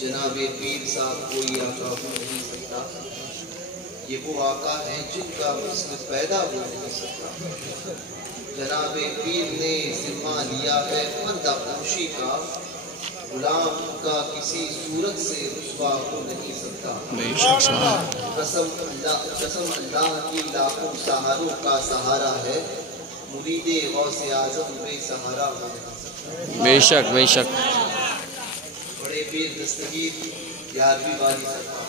جناب پیر صاحب کوئی آقا ہو نہیں سکتا، یہ وہ آقا ہیں جن کا مثل پیدا ہو نہیں سکتا۔ جناب پیر نے ذمہ لیا ہے پردہ پوشی کا، غلام کا کسی صورت سے رسوا ہو نہیں سکتا۔ قسم اللہ کی لاکھوں سہاروں کا سہارا ہے، مرید غوث اعظم بے سہارا ہو نہیں سکتا۔ بے شک بے شک۔ بڑے پیر دستگیر 11ویں والی سرکار،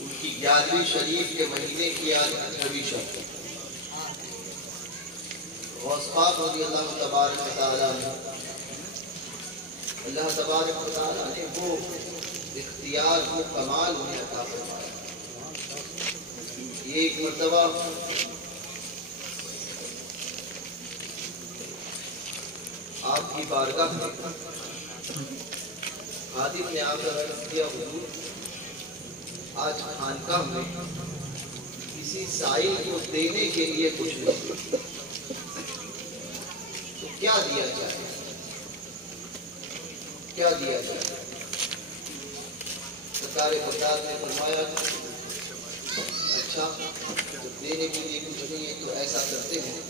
ان کی 11ویں شریف کے مہینے کی آج 18ویں شب، غوث پاک رضی اللہ تبارک و تعالیٰ نے اللہ تبارک و تعالیٰ نے وہ اختیار وہ کمال انہیں عطا فرمایا۔ یہ ایک مرتبہ آپ کی بارگاہ میں خادم نے آ کر عرض کیا، حضور آج خانقاہ میں کسی سائل کو دینے کے لیے کچھ نہیں، تو کیا دیا جائے، کیا دیا جائے؟ سرکار بغداد نے فرمایا اچھا جب دینے کے لیے کچھ نہیں ہے تو ایسا کرتے ہیں،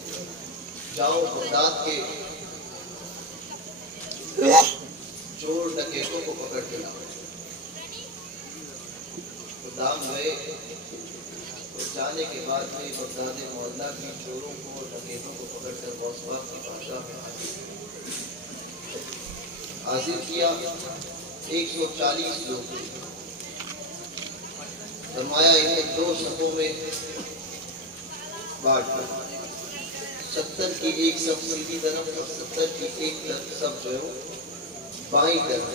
جاؤ بغداد کے چور ڈکیتوں کو پکڑ کے لاؤ۔ دام گئے اور جانے کے بعد میں بغداد معلیٰ کی چوروں کو اور ڈکیتوں کو پکڑ کر غوث پاک کی بادشاہ میں حاضر کیا۔ 140 لوگ، فرمایا انہیں 2 صفوں میں بانٹ کر، 70 کی ایک صف سیدھی طرف اور 70 کی ایک صف جو ہے بائیں طرف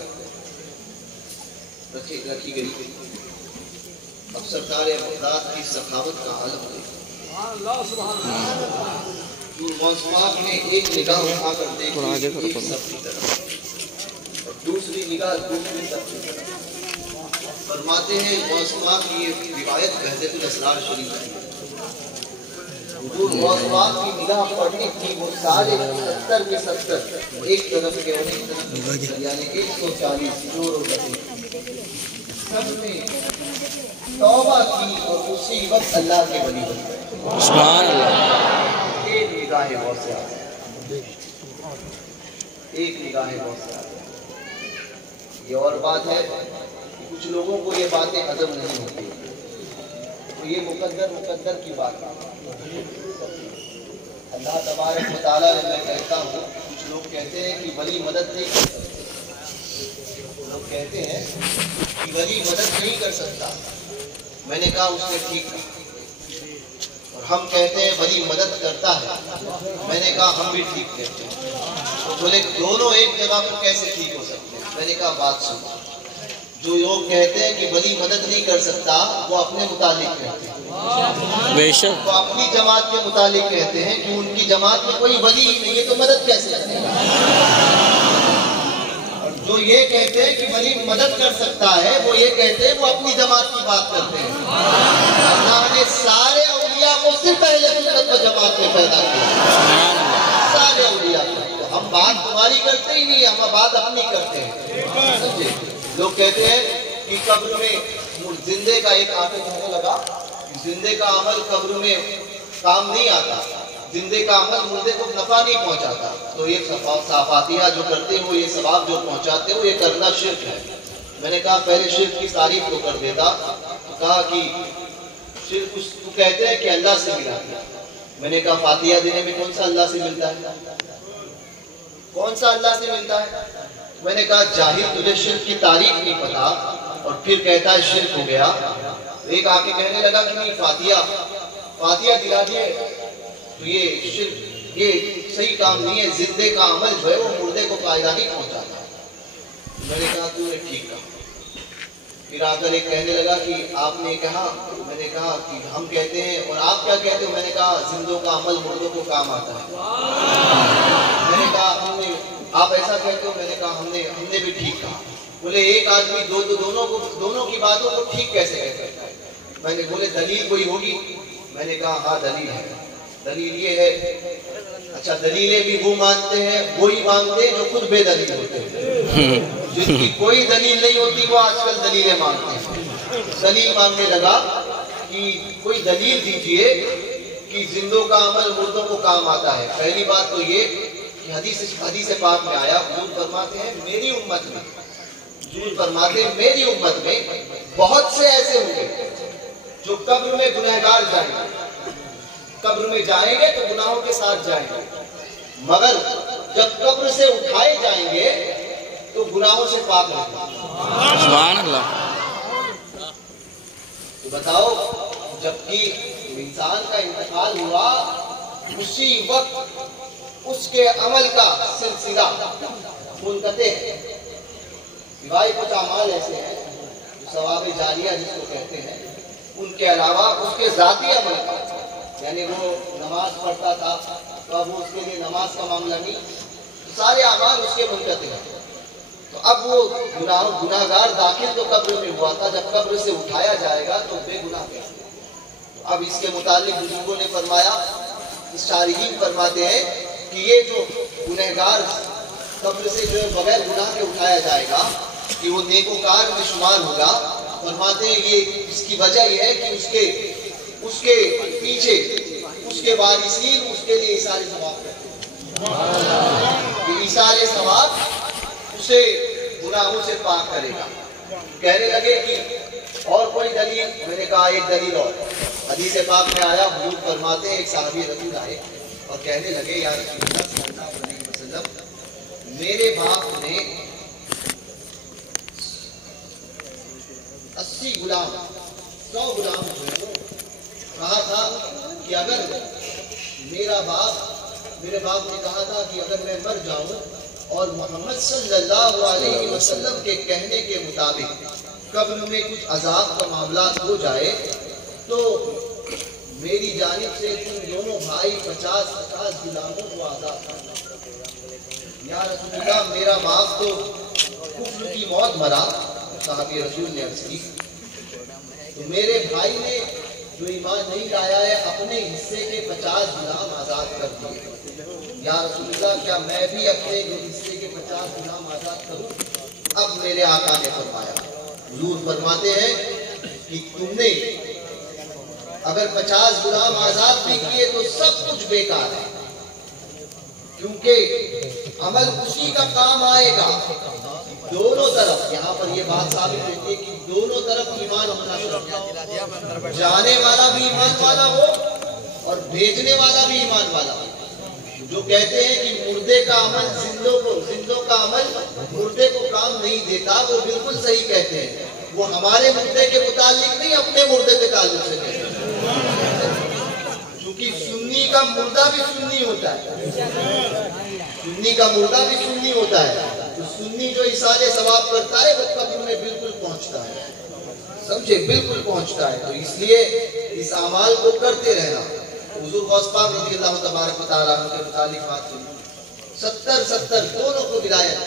رکھی گئی۔ اب سرکار بغداد کی سخاوت کا عالم دیکھا، غوث پاک نے ایک نگاہ اٹھا کر دیکھی ایک صف کی طرف اور دوسری نگاہ دوسری صف کی طرف۔ فرماتے ہیں غوث پاک کی یہ روایت بہجت الاسرار شریف ہے، حضور غوث پاک کی نگاہ پڑھنی تھی وہ سارے 70 کے 70 ایک طرف کے اور ایک طرف کے، یعنی 140 چور اور ڈکیت، سب نے توبہ کی اور اسی وقت اللہ کے ولی بن گئے۔ سبحان اللہ۔ ایک نگاہ غوث اعظم، ایک نگاہ غوث اعظم۔ یہ اور بات ہے کہ کچھ لوگوں کو یہ باتیں ہضم نہیں ہوتی، تو یہ مقدر کی بات ہے۔ اللہ تبارک و تعالیٰ نے، میں کہتا ہوں کچھ لوگ کہتے ہیں کہ ولی مدد نہیں کر سکتا، لوگ کہتے ہیں کہ ولی مدد نہیں کر سکتا، میں نے کہا اس نے ٹھیک کہا، اور ہم کہتے ہیں ولی مدد کرتا ہے، میں نے کہا ہم بھی ٹھیک کہتے ہیں۔ بولے دونوں ایک جگہ پر کیسے ٹھیک ہو سکتے ہیں؟ میں نے کہا بات سنو، جو لوگ کہتے ہیں کہ ولی مدد نہیں کر سکتا وہ اپنے متعلق کہتے ہیں، بے شک، وہ اپنی جماعت کے متعلق کہتے ہیں کہ ان کی جماعت میں کوئی ولی ہی نہیں ہے تو مدد کیسے کرتے ہیں؟ اور جو یہ کہتے ہیں کہ ولی مدد کر سکتا ہے وہ یہ کہتے ہیں وہ اپنی جماعت کی بات کرتے ہیں۔ اللہ نے سارے اولیاء کو صرف اہل سنت و جماعت میں پیدا کیا، سارے اولیاء کو۔ ہم بات تمہاری کرتے ہی نہیں، ہم بات اپنی کرتے ہیں۔ لوگ کہتے ہیں کہ قبر میں زندے کا ایک آتے کہنے لگا زندے کا عمل قبر میں کام نہیں آتا، زندے کا عمل مردے کو نفع نہیں پہنچاتا، تو یہ فاتحہ جو کرتے ہو یہ ثواب جو پہنچاتے ہو یہ کرنا شرک ہے۔ میں نے کہا پہلے شرک کی تعریف تو کر دیتا، کہا کہ شرک تو کہتے ہیں کہ اللہ سے ملا دیا۔ میں نے کہا فاتحہ دینے میں کون سا اللہ سے ملتا ہے، کون سا اللہ سے ملتا ہے؟ میں نے کہا جاہل تجھے شرک کی تعریف نہیں پتا اور پھر کہتا ہے شرک ہو گیا۔ ایک آ کے کہنے لگا کہ نہیں فاتحہ دلا دیے تو یہ شرک، یہ صحیح کام نہیں ہے، زندے کا عمل جو ہے وہ مردے کو فائدہ نہیں پہنچاتا۔ میں نے کہا تو نے ٹھیک کہا۔ پھر آ کر ایک کہنے لگا کہ آپ نے کہا، میں نے کہا کہ ہم کہتے ہیں اور آپ کیا کہتے ہو؟ میں نے کہا زندوں کا عمل مردوں کو کام آتا ہے۔ میں نے کہا آپ ایسا کہتے ہو؟ میں نے کہا ہم نے بھی ٹھیک کہا۔ بولے ایک آدمی دونوں کی باتوں کو ٹھیک کیسے کہہ سکتا ہے؟ میں نے بولے دلیل کوئی ہوگی؟ میں نے کہا ہاں دلیل ہے۔ دلیل یہ ہے. اچھا دلیلیں بھی وہ مانتے ہیں, وہی مانتے ہیں جو خود بے دلیل ہوتے ہیں. جن کی کوئی دلیل نہیں ہوتی وہ آج کل دلیلیں مانتے ہیں. دلیل ماننے لگا کہ کوئی دلیل دیجئے کہ زندوں کا عمل مردوں کو کام آتا ہے. پہلی بات تو یہ کہ حدیث پاک میں آیا, حضور فرماتے ہیں میری امت میں بہت سے ایسے ہوں گے جو قبر میں گنہگار جائیں گے. قبر میں جائیں گے تو گناہوں کے ساتھ جائیں گے, مگر جب قبر سے اٹھائے جائیں گے تو گناہوں سے پاک رہیں گے. سبحان اللہ. تو بتاؤ, جبکہ انسان کا انتقال ہوا اسی وقت اس کے عمل کا سلسلہ منقطع ہے. سوائے کچھ اعمال ایسے ہیں جو ثواب جاریہ جس کو کہتے ہیں, ان کے علاوہ اس کے ذاتی عمل کا, یعنی وہ نماز پڑھتا تھا تو اب وہ اس کے لیے نماز کا معاملہ نہیں, سارے اعمال اس کے منقطع ہیں. تو اب وہ گناہگار داخل تو قبر میں ہوا تھا, جب قبر سے اٹھایا جائے گا تو بے گناہ کیسے. اب اس کے متعلق بزرگوں نے فرمایا, شارحین فرماتے ہیں کہ یہ جو گنہگار قبر سے جو بغیر گناہ کے اٹھایا جائے گا کہ وہ نیکوکار میں شمار ہوگا. فرماتے ہیں یہ اس کی وجہ یہ ہے کہ اس کے پیچھے اس کے وارثین اس کے لیے ایثار ثواب کرتے ہیں. ایثار ثواب اسے گناہوں سے پاک کرے گا. کہنے لگے کہ اور کوئی دلیل. میں نے کہا ایک دلیل اور. حدیث پاک میں آیا, حضور فرماتے ہیں ایک صحابی رسول آئے اور کہنے لگے یا رسول اللہ صلی اللہ علیہ وسلم, میرے باپ نے 80 غلام 100 غلام کہا تھا کہ اگر میرے باپ نے کہا تھا کہ اگر میں مر جاؤں اور محمد صلی اللہ علیہ وسلم کے کہنے کے مطابق قبر میں کچھ عذاب کا معاملات ہو جائے تو میری جانب سے تم دونوں بھائی 50 غلاموں کو آزاد کرنا. یا رسول اللہ, میرا باپ تو کفر کی موت مرا. صحابی رسول نے عرض کی تو میرے بھائی نے جو ایمان نہیں لایا ہے اپنے حصے کے 50 غلام آزاد کر دیے. یا رسول اللہ, کیا میں بھی اپنے جو حصے کے 50 غلام آزاد کروں؟ اب میرے آقا نے فرمایا, حضور فرماتے ہیں کہ تم نے اگر 50 غلام آزاد بھی کیے تو سب کچھ بیکار ہے, کیونکہ عمل اسی کا کام آئے گا. دونوں طرف یہاں پر یہ بات ثابت ہوتی ہے کہ دونوں طرف ایمان ہونا چاہیے. جانے والا بھی ایمان والا ہو اور بھیجنے والا بھی ایمان والا ہو. جو کہتے ہیں کہ مردے کا عمل زندوں کا عمل مردے کو کام نہیں دیتا, وہ بالکل صحیح کہتے ہیں. وہ ہمارے مردے کے متعلق نہیں, اپنے مردے کے تعلق سے کہتے ہیں. کیونکہ سنی کا مردہ بھی سنی ہوتا ہے, سنی کا مردہ بھی سنی ہوتا ہے. تو سنی جو ایثار ثواب کرتا ہے وہ قبر میں بالکل پہنچتا ہے, سمجھے, بالکل پہنچتا ہے. تو اس لیے اس اعمال کو کرتے رہنا. حضور غوث پاک رضی اللہ تبارک و تعالیٰ عنہ کے متعلق بات سنی, 70 دونوں کو ولایت,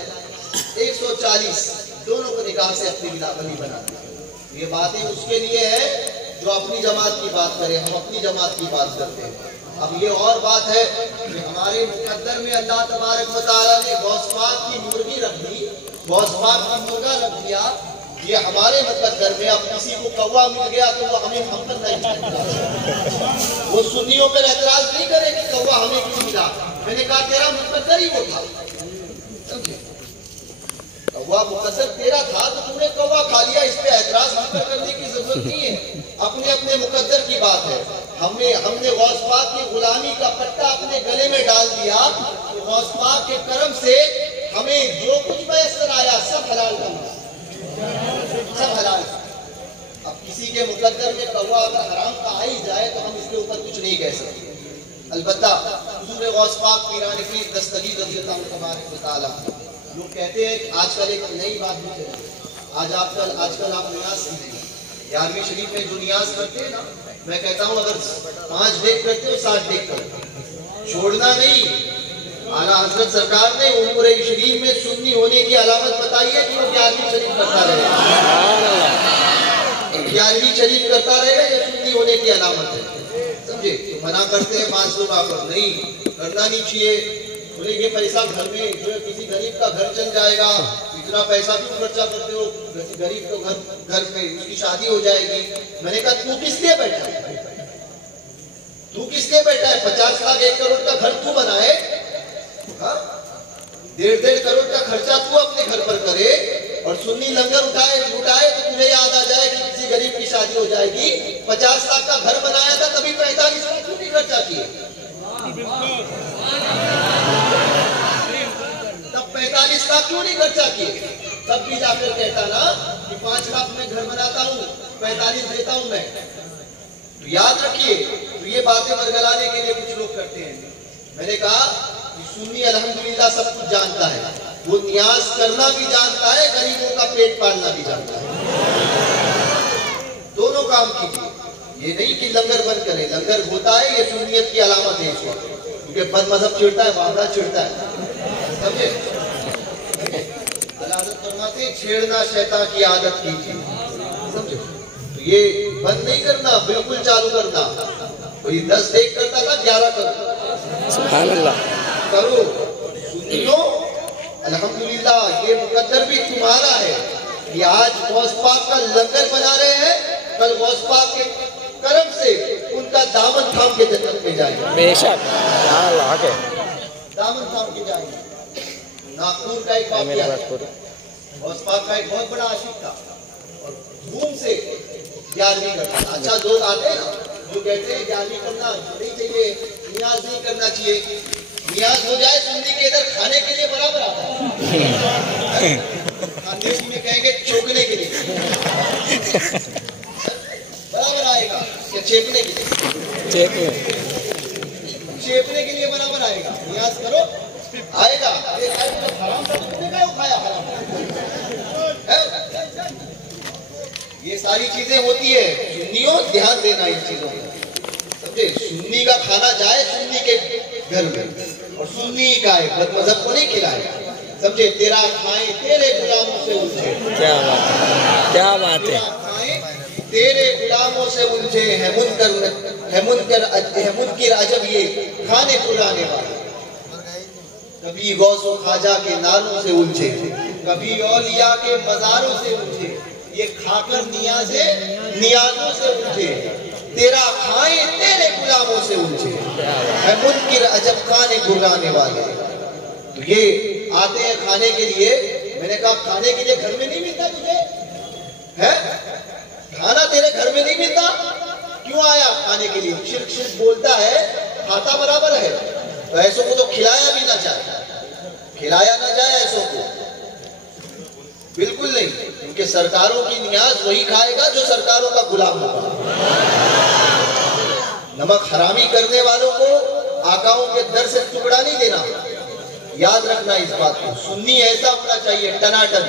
140 دونوں کو نکاح سے اپنی ولی بنا دیا. یہ باتیں اس کے لیے ہے جو اپنی جماعت کی بات کرے, ہم اپنی جماعت کی بات کرتے ہیں. اب یہ اور بات ہے کہ ہمارے مقدر میں اللہ تبارک و تعالیٰ نے غوث پاک کی مرغی رکھ دی, غوث پاک کی مرغا رکھ دیا. یہ ہمارے مقدر میں. اب کسی کو کوا مل گیا تو وہ ہمیں ہم پر نہیں چاہیے. وہ سنیوں پر اعتراض نہیں کرے کہ کوا ہمیں کیوں ملا. میں نے کہا تیرا مقدر ہی وہ تھا, سمجھے, کوا مقدر تیرا تھا تو تم نے کوا کھا لیا. اس پہ اعتراض ہم پر کرنے کی ضرورت نہیں ہے. اپنے اپنے مقدر کی بات ہے. ہم نے غوث پاک کی غلامی کا پٹا اپنے گلے میں ڈال دیا تو غوث پاک کے کرم سے ہمیں جو کچھ میسر آیا سب حلال کا ملا, سب حلال. اب کسی کے مقدر میں کوا اگر حرام کا آ ہی جائے تو ہم اس کے اوپر کچھ نہیں کہہ سکتے. البتہ حضور غوث پاک پیران پیر دستگیر رضی اللہ تبارک و تعالیٰ لوگ کہتے ہیں کہ آج کل ایک نئی بات بھی چلی. آج کل آپ نیاز سمجھیں, 11ویں شریف میں جو نیاز کرتے ہیں نا, میں کہتا ہوں اگر 5 ڈیک کرتے ہو 60 ڈیک کرتے, چھوڑنا نہیں. اعلیٰ حضرت سرکار نے عمر شریف میں سنی ہونے کی علامت بتائی ہے کہ وہ 11ویں شریف کرتا رہے گا. 11ویں شریف کرتا رہے گا, یہ سنی ہونے کی علامت ہے, سمجھے. منع کرتے ہیں بعض لوگ آ کر نہیں کرنا نہیں چاہیے. بولے یہ پیسہ گھر میں جو ہے کسی غریب کا گھر چل جائے گا, اتنا پیسہ کیوں خرچہ کرتے ہو, غریب کو گھر میں اس کی شادی ہو جائے گی. میں نے کہا تو کس لیے بیٹھا ہے, تو کس لیے بیٹھا ہے, 50 لاکھ 1 کروڑ کا گھر تو بنائے, 1.5 کروڑ کا خرچہ تو اپنے گھر پر کرے, اور سنی لنگر اٹھائے تو تجھے یاد آ جائے کہ کسی غریب کی شادی ہو جائے گی. 50 لاکھ کا گھر بنایا تھا تبھی 45 لاکھ کیوں نہیں خرچہ کیے, تب 45 لاکھ کیوں نہیں خرچہ کیے. تب بھی جا کر کہتا نا کہ 5 لاکھ میں گھر بناتا ہوں 45 دیتا ہوں میں. تو یاد رکھیے, تو یہ باتیں ورگلانے کے لیے کچھ لوگ کرتے ہیں. میں نے کہا کہ سنی الحمدللہ سب کچھ جانتا ہے, وہ نیاز کرنا بھی جانتا ہے, غریبوں کا پیٹ پالنا بھی جانتا ہے. دونوں کام کیجیے, یہ نہیں کہ لنگر بند کرے. لنگر ہوتا ہے یہ سنیت کی علامت ہے اس وقت, کیونکہ بد مذہب چڑھتا ہے, بابڑا چڑھتا ہے, سمجھے. عادت فرماتے ہیں چھیڑنا شیطان کی عادت کیجیے, سمجھے. تو یہ بند نہیں کرنا, بالکل چالو کرنا. کوئی 10 دیکھ کرتا تھا 11 کرو, سبحان اللہ کرو. سنیو الحمدللہ یہ مقدر بھی تمہارا ہے کہ آج غوث پاک کا لنگر بنا رہے ہیں, کل غوث پاک کے کرم سے ان کا دامن تھام کے جنت میں جائیں گے. بے شک, سبحان اللہ کے دامن تھام کے جائیں گے. ناگپور کا ایک واقعہ ہے, غوث پاک کا ایک بہت بڑا عاشق تھا اور دھوم سے 11ویں کرتا تھا. اچھا لوگ آتے ہیں نا جو کہتے ہیں 11ویں کرنا نہیں چاہیے, نیاز نہیں کرنا چاہیے. نیاز ہو جائے سنی کے ادھر کھانے کے لیے برابر آتا ہے, خاندیسی میں کہیں گے چوکنے کے لیے برابر آئے گا, یا چیپنے کے لیے, چیپنے کے لیے برابر آئے گا. نیاز کرو آئے گا. یہ ساری چیزیں ہوتی ہے. سنیوں دھیان دینا ان چیزوں میں, سمجھے. سنی کا کھانا جائے سنی کے گھر میں, اور سنی کا ہے, بد مذہب کو نہیں کھلائے, سمجھے. تیرا کھائیں تیرے غلاموں سے الجھے, کیا بات ہے, کیا بات ہے. تیرے غلاموں سے الجھے ہے منکر عجب یہ کھانے پلانے والے. کبھی غوث و خواجہ کے نالوں سے الجھے, کبھی اولیاء کے مزاروں سے الجھے, یہ کھا کر نیازوں سے الجھے. تیرا کھائیں تیرے غلاموں سے الجھے ہے منکر عجب کھانے گرانے والے. تو یہ آتے ہیں کھانے کے لیے. میں نے کہا کھانے کے لیے گھر میں نہیں ملتا تجھے ہے, کھانا تیرے گھر میں نہیں ملتا, کیوں آیا کھانے کے لیے. شرک شرک بولتا ہے, کھاتا برابر ہے. تو ایسوں کو تو کھلایا بھی نہ جائے, کھلایا نہ جائے ایسوں کو, بالکل نہیں. کیونکہ سرکاروں کی نیاز وہی کھائے گا جو سرکاروں کا غلام ہوگا. نمک حرامی کرنے والوں کو آقاؤں کے در سے ٹکڑا نہیں دینا, یاد رکھنا اس بات کو. سنی ایسا ہونا چاہیے ٹناٹن,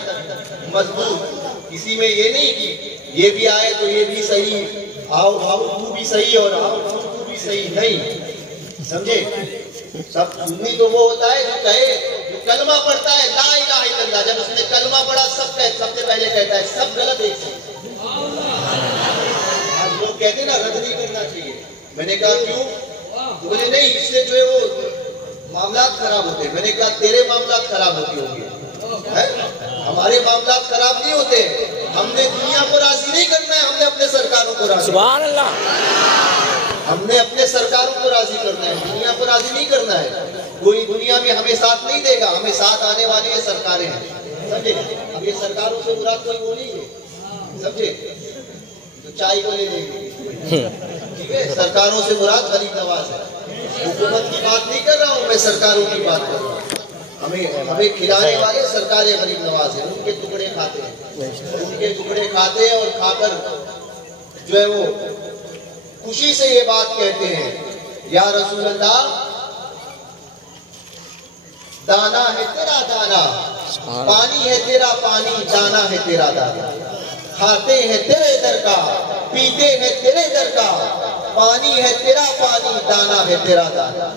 مضبوط. کسی میں یہ نہیں کہ یہ بھی آئے تو یہ بھی صحیح, آؤ تو بھی صحیح اور آؤ تو بھی صحیح, نہیں, سمجھے. سب سنی تو وہ ہوتا ہے جو کہے, جو کلمہ پڑھتا ہے لا الہ الا اللہ, جب اس نے کلمہ پڑھا سب سے پہلے کہتا ہے سب غلط ایک سے. آج لوگ کہتے ہیں نا رد نہیں کرنا چاہیے. میں نے کہا کیوں, بولے نہیں اس سے جو ہے وہ معاملات خراب ہوتے. میں نے کہا تیرے معاملات خراب ہوتی ہوں گے, ہمارے معاملات خراب نہیں ہوتے. ہم نے دنیا کو راضی نہیں کرنا ہے, ہم نے اپنے سرکاروں کو راضی, سبحان اللہ, ہم نے اپنے سرکاروں کو راضی کرنا ہے, دنیا کو راضی نہیں کرنا ہے. کوئی دنیا میں ہمیں ساتھ نہیں دے گا, ہمیں ساتھ آنے والی یہ سرکاریں ہیں, سمجھے. اب یہ سرکاروں سے مراد کوئی وہ نہیں ہے, سمجھے, تو چائے کو لے لیں گے, ٹھیک ہے. سرکاروں سے مراد غریب نواز ہے. حکومت کی بات نہیں کر رہا ہوں میں, سرکاروں کی بات کر رہا ہوں. ہمیں کھلانے والے سرکاریں غریب نواز ہیں, ان کے ٹکڑے کھاتے ہیں, ان کے ٹکڑے کھاتے ہیں, اور کھا کر جو ہے وہ خوشی سے یہ بات کہتے ہیں, یا رسول اللہ دانا ہے تیرا دانا, پانی ہے تیرا پانی, دانا ہے تیرا دانا. کھاتے ہیں تیرے در کا, پیتے ہیں تیرے در کا, پانی ہے تیرا پانی, دانا ہے تیرا دانا.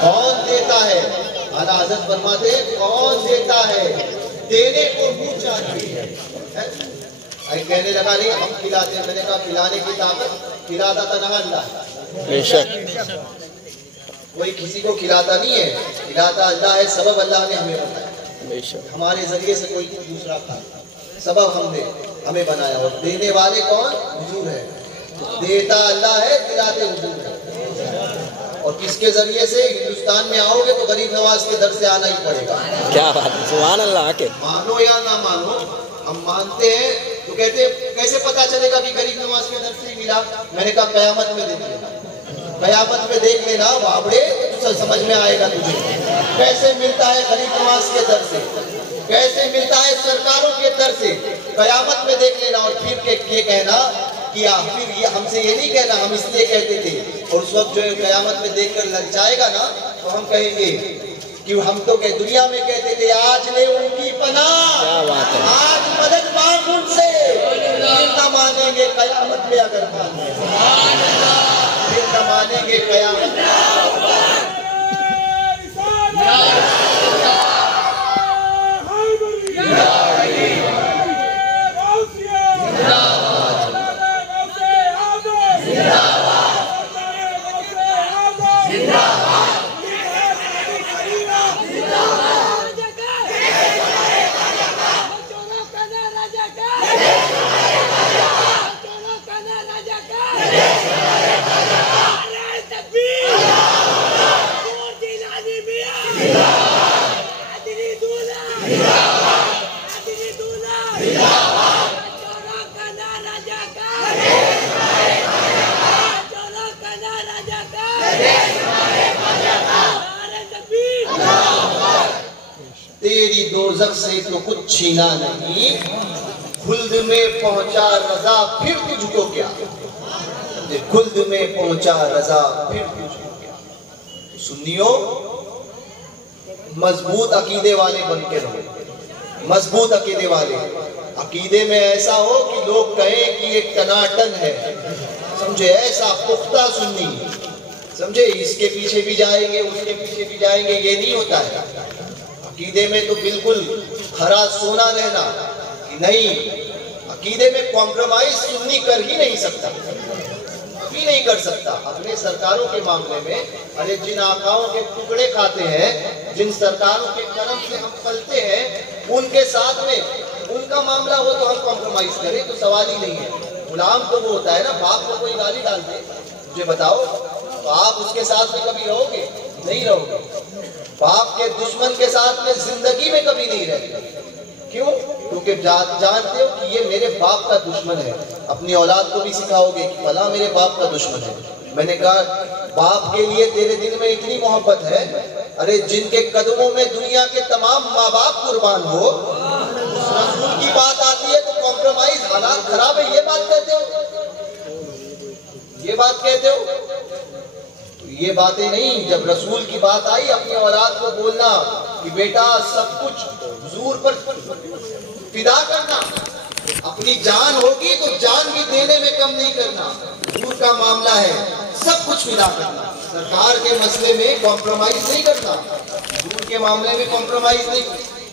کون دیتا ہے, اعلیٰ حضرت فرماتے ہیں کون دیتا ہے, دینے کو منہ چاہیے. کہنے لگا نہیں ہم کھلاتے ہیں. میں نے کہا کھلانے کی طاقت کھلاتا تھا نہ اللہ, بے شک کوئی کسی کو کھلاتا نہیں ہے، کھلاتا اللہ ہے، سبب اللہ نے ہمیں بنایا، بے شک ہمارے ذریعے سے کوئی دوسرا کھائے، سبب ہم نے ہمیں بنایا، اور دینے والے کون؟ حضور ہے، دیتا اللہ ہے، دلاتے حضور ہے۔ اور کس کے ذریعے سے؟ ہندوستان میں آؤ گے تو غریب نواز کے در سے آنا ہی پڑے گا، کیا بات ہے، سبحان اللہ کے مانو یا نہ مانو، ہم مانتے ہیں تو کہتے ہیں کیسے پتا چلے گا کہ غریب نواز کے در سے ہی ملا؟ میں نے کہا قیامت میں دیکھ لینا، قیامت میں دیکھ لینا وابڑے، تو سمجھ میں آئے گا تجھے کیسے ملتا ہے غریب نواز کے در سے، کیسے ملتا ہے سرکاروں کے در سے، قیامت میں دیکھ لینا۔ اور پھر یہ کہنا کہ پھر یہ ہم سے یہ نہیں کہنا ہم اس لیے کہتے تھے، اور اس وقت جو قیامت میں دیکھ کر لگ جائے گا نا تو ہم کہیں گے کہ ہم تو کہ دنیا میں کہتے تھے آج لے ان کی پناہ، کیا بات ہے، آج مدد مانگ ان سے، پھر نہ مانیں گے قیامت میں اگر مانیں گے، پھر نہ مانیں گے قیامت میں۔ تیری دوزخ سے تو کچھ چھینا نہیں، خلد میں پہنچا رضا پھر تجھ کو کیا، خلد میں پہنچا رضا پھر تجھ کو کیا۔ سنیو، مضبوط عقیدے والے بن کے رہو، مضبوط عقیدے والے، عقیدے میں ایسا ہو کہ لوگ کہیں کہ یہ ٹناٹن ہے، سمجھے، ایسا پختہ سنی، سمجھے، اس کے پیچھے بھی جائیں گے اس کے پیچھے بھی جائیں گے، یہ نہیں ہوتا ہے۔ عقیدے میں تو بالکل کھرا سونا رہنا کہ نہیں، عقیدے میں کمپرومائز سنی کر ہی نہیں سکتا، بھی نہیں کر سکتا۔ اپنے سرکاروں کے معاملے میں، ارے جن آقاؤں کے ٹکڑے کھاتے ہیں، جن سرکاروں کے کرم سے ہم پلتے ہیں، ان کے ساتھ میں ان کا معاملہ ہو تو ہم کمپرومائز کریں تو سوال ہی نہیں ہے۔ غلام تو وہ ہوتا ہے نا، باپ کو کوئی گالی ڈال دے، مجھے بتاؤ تو آپ اس کے ساتھ میں کبھی رہو گے؟ نہیں رہو گے۔ باپ کے دشمن کے ساتھ میں زندگی میں کبھی نہیں رہتے، کیوں؟ کیونکہ جانتے ہو کہ یہ میرے باپ کا دشمن ہے۔ اپنی اولاد کو بھی سکھاؤ گے کہ فلاں میرے باپ کا دشمن ہے۔ میں نے کہا باپ کے لیے تیرے دل میں اتنی محبت ہے، ارے جن کے قدموں میں دنیا کے تمام ماں باپ قربان ہو، رسول کی بات آتی ہے تو کمپرومائز، حالات خراب ہے، یہ بات کہتے ہو، یہ بات کہتے ہو، یہ باتیں نہیں۔ جب رسول کی بات آئی اپنی اولاد کو بولنا کہ بیٹا سب کچھ حضور پر فدا کرنا، اپنی جان ہوگی تو جان بھی دینے میں کم نہیں کرنا، حضور کا معاملہ ہے سب کچھ فدا کرنا، سرکار کے مسئلے میں کمپرومائز نہیں کرنا، حضور کے معاملے میں کمپرومائز نہیں۔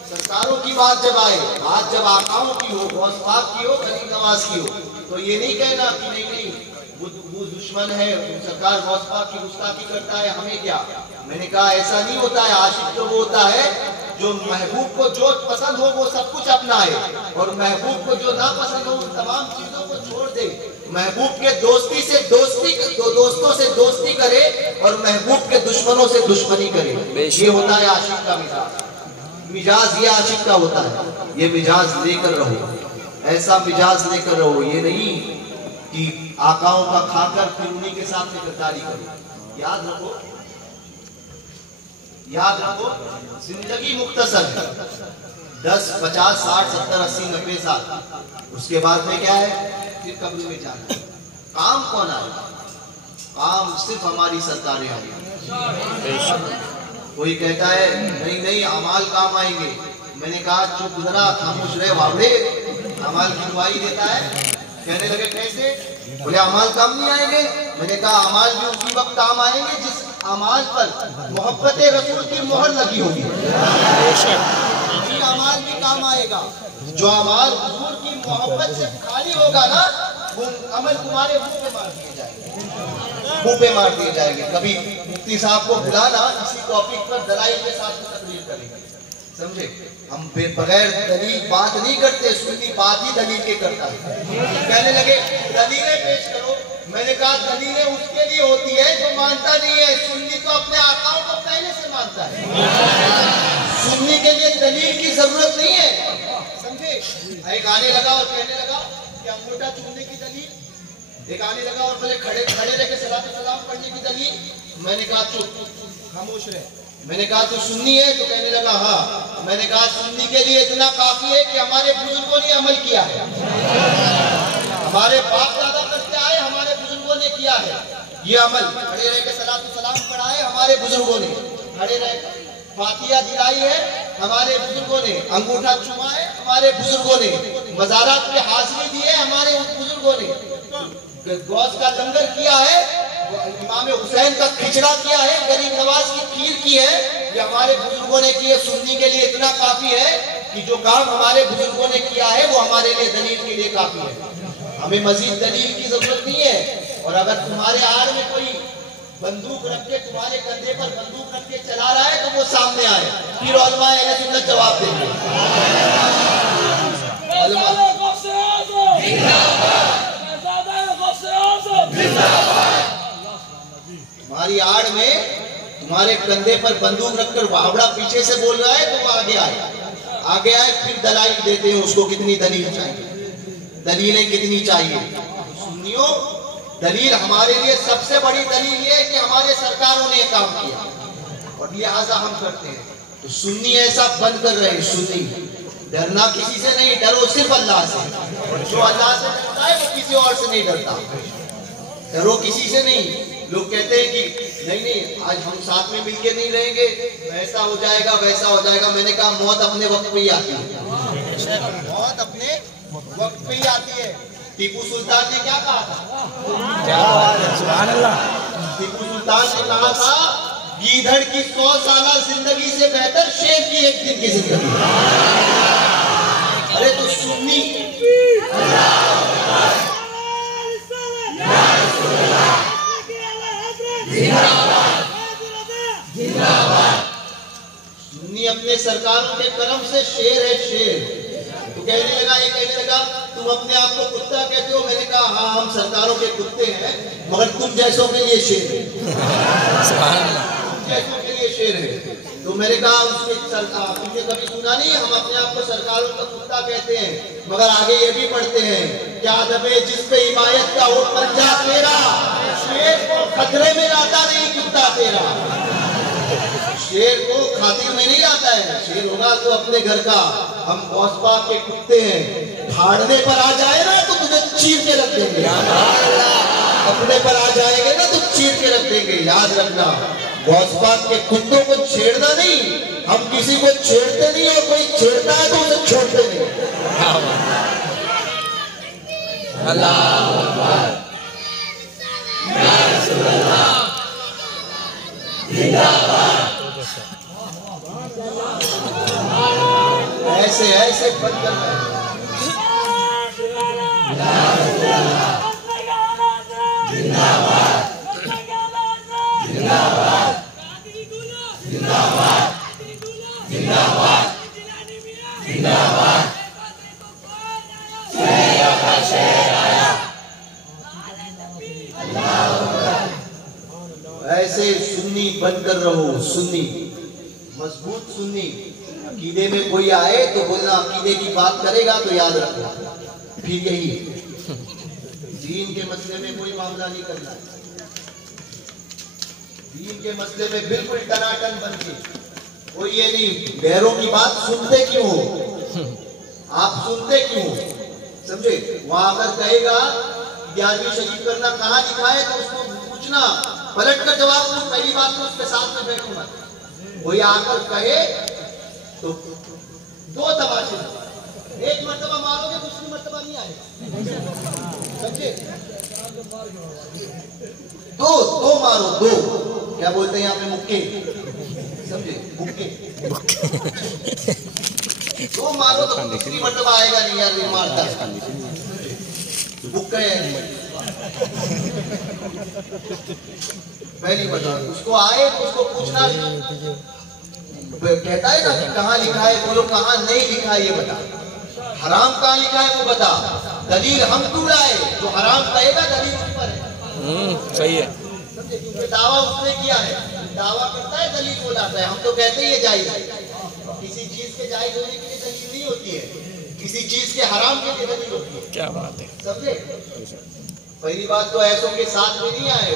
سرکاروں کی بات جب آئے، بات جب آقاؤں کی ہو، غوث پاک کی ہو، غریب نواز کی ہو، تو یہ نہیں کہنا کہ نہیں وہ دشمن ہے، سرکار غوث پاک کی گستاخی کرتا ہے، ہمیں کیا۔ میں نے کہا ایسا نہیں ہوتا ہے، عاشق تو وہ ہوتا ہے جو محبوب کو جو پسند ہو وہ سب کچھ اپنائے، اور محبوب کو جو ناپسند ہو ان تمام چیزوں کو چھوڑ دے، محبوب کے دوستوں سے دوستی کرے اور محبوب کے دشمنوں سے دشمنی کرے۔ یہ ہوتا ہے عاشق کا مزاج، یہ عاشق کا ہوتا ہے۔ یہ مزاج لے کر رہو، ایسا مزاج لے کر رہو، یہ نہیں کہ آقاؤں کا کھا کر پھر انہی کے ساتھ میں غداری کرو۔ یاد رکھو، یاد رکھو، زندگی مختصر ہے، 10 50 60 70 80 90 سال، اس کے بعد میں کیا ہے؟ پھر قبر میں جانا۔ کام کون آئے گا؟ کام صرف ہماری سرکاریں آئیں گی۔ کوئی کہتا ہے نہیں اعمال کام آئیں گے، میں نے کہا چپ ذرا، خاموش رہے وابڑے، اعمال کی دعائی دیتا ہے۔ کہنے لگے کیسے؟ بولے اعمال کام نہیں آئیں گے، میں نے کہا اعمال بھی اسی وقت کام آئیں گے جس اعمال پر محبت رسول کی مہر لگی ہوگی، اعمال بھی کام آئے گا۔ جو اعمال حضور کی محبت سے خالی ہوگا نا، وہ عمل تمہارے منہ پہ مار دیے جائیں گے۔ منہ پہ مار دیے جائیں گے. کبھی مفتی صاحب کو بلانا اسی ٹاپک پر دلائل کے ساتھ تقریر کریں گے, سمجھے. ہم بغیر دلیل بات نہیں کرتے, سنی بات ہی دلیل کے کرتا ہے. کہنے لگے دلیلیں پیش کرو. میں نے کہا دلیلیں اس کے لیے ہوتی ہے جو مانتا نہیں ہے. سنی تو اپنے آقاؤں کو پہلے سے مانتا ہے. سنی کے لیے دلیل کی ضرورت نہیں ہے, سمجھے. ایک آنے لگا اور کہنے لگا کہ انگوٹھا چومنے کی دلیل. ایک آنے لگا اور بولے کھڑے رہ کے صلاۃ السلام پڑھنے کی دلیل. میں نے کہا چپ, خاموش رہے. میں نے کہا تو سنی ہے؟ تو کہنے لگا ہاں. میں نے کہا سنی کے لیے اتنا کافی ہے کہ ہمارے بزرگوں نے عمل کیا ہے. ہمارے باپ دادا کرتے آئے, ہمارے بزرگوں نے کیا ہے یہ عمل. کھڑے رہ کے صلاۃ السلام پڑھائے ہمارے بزرگوں نے. کھڑے رہ کے فاتحہ دلائی ہے ہمارے بزرگوں نے. انگوٹھا چوما ہے ہمارے بزرگوں نے. مزارات پہ حاضری دی ہے ہمارے بزرگوں نے. گوشت کا لنگر کیا ہے, امام حسین کا کھچڑا کیا ہے, غریب نواز کی کھیر کی ہے, یہ ہمارے بزرگوں نے کی ہے. سنی کے لیے اتنا کافی ہے کہ جو کام ہمارے بزرگوں نے کیا ہے وہ ہمارے لیے دلیل کے لیے کافی ہے. ہمیں مزید دلیل کی ضرورت نہیں ہے. اور اگر تمہارے آڑ میں کوئی بندوق رکھ کے تمہارے کندھے پر بندوق رکھ کے چلا رہا ہے تو وہ سامنے آئے, پھر علماء اہل سنت جواب دیں گے. تمہاری آڑ میں تمہارے کندھے پر بندوق رکھ کر وابڑا پیچھے سے بول رہا ہے تو وہ آگے آئے, پھر دلائل دیتے ہیں اس کو کتنی دلیل چاہیے, دلیلیں کتنی چاہیے. سنیوں, دلیل ہمارے لیے سب سے بڑی دلیل یہ ہے کہ ہمارے سرکاروں نے کام کیا اور لہٰذا ہم کرتے ہیں. تو سنی ایسا بند کر رہے ہیں. سنی ڈرنا کسی سے نہیں, ڈرو صرف اللہ سے. جو اللہ سے ڈرتا ہے وہ کسی اور سے نہیں ڈرتا. ڈرو کسی سے نہیں. لوگ کہتے ہیں کہ نہیں آج ہم ساتھ میں مل کے نہیں رہیں گے, ایسا ہو جائے گا ویسا ہو جائے گا. میں نے کہا موت اپنے وقت پہ ہی آتی ہے. موت اپنے وقت پہ ہی آتی ہے. ٹیپو سلطان نے کیا کہا تھا؟ ٹیپو سلطان نے کہا تھا گیدڑ کی 100 سالہ زندگی سے بہتر شیر کی ایک دن کی زندگی. ارے تو سنی سنی اپنے سرکاروں کے کرم سے شیر ہے, شیر. تو کہنے لگا, یہ کہنے لگا تم اپنے آپ کو کتا کہتے ہو. میں نے کہا ہاں ہم سرکاروں کے کتے ہیں مگر تم جیسوں کے لیے شیر ہے. تم جیسوں کے لیے شیر ہے. تو میں نے کہا اس کے سرکار تم نے کبھی سنا نہیں ہم اپنے آپ کو سرکاروں کا کتا کہتے ہیں, مگر آگے یہ بھی پڑھتے ہیں کیا دبے جس پہ حمایت کا ہو پنجہ تیرا, شیر کو خطرے میں لاتا نہیں کتا تیرا. شیر کو خاطر میں نہیں لاتا ہے. شیر ہوگا تو اپنے گھر کا. ہم غوث پاک کے کتے ہیں, پھاڑنے پر آ جائے نا تو تجھے چیر کے رکھ دیں گے. اپنے پر آ جائے گے نا تو چیر کے رکھ دیں گے. یاد رکھنا غوث پاک کے کتوں کو چھیڑنا نہیں. ہم کسی کو چھیڑتے نہیں, اور کوئی چھیڑتا ہے تو اسے چھوڑتے نہیں. اللہ اکبر, یا رسول اللہ, زندہ باد. ایسے ایسے بند کرنا ہے. زندہ باد, زندہ باد, زندہ باد, زندہ باد, زندہ باد. شہر کا شہر آیا. ایسے سنی بن کر رہو. سنی مضبوط سنی. عقیدے میں کوئی آئے تو بولنا عقیدے کی بات کرے گا تو یاد رکھنا پھر یہی. دین کے مسئلے میں کوئی معاملہ نہیں کرنا. دین کے مسئلے میں بالکل ٹناٹن بن کے کوئی یہ نہیں. غیروں کی بات سنتے کیوں ہو, آپ سنتے کیوں ہو, سمجھے. وہاں اگر کہے گا 11ویں شریف کرنا کہاں لکھا ہے تو اس کو پوچھنا, پلٹ کر جواب دوں. پہلی بات تو اس کے ساتھ میں بیٹھوں گا. کوئی آ کر کہے تو 2 تماشے, ایک مرتبہ مارو گے دوسری مرتبہ نہیں آئے, سمجھے. 2 مارو, 2 کیا بولتے ہیں یہاں پہ مکے, سمجھے, مکے. 2 مارو تو دوسری مرتبہ آئے گا نہیں. یار نہیں مارتا مکے. پہلی بات اس کو آئے تو اس کو پوچھنا کہتا ہے نا کہ کہاں لکھا ہے، بولو کہاں نہیں لکھا ہے یہ بتا، حرام کہاں لکھا ہے وہ بتا، دلیل ہم تو لائے تو حرام کہے گا دلیل اس پر ہے. صحیح ہے. کیونکہ دعویٰ اس نے کیا ہے، دعویٰ کرتا ہے دلیل وہ لاتا ہے. ہم تو کہتے ہیں یہ جائز ہے. کسی چیز کے جائز ہونے کے لیے دلیل نہیں ہوتی ہے، کسی چیز کے حرام کے لیے دلیل ہوتی ہے. کیا بات ہے. سمجھے؟ پہلی بات تو ایسوں کے ساتھ میں نہیں آئے.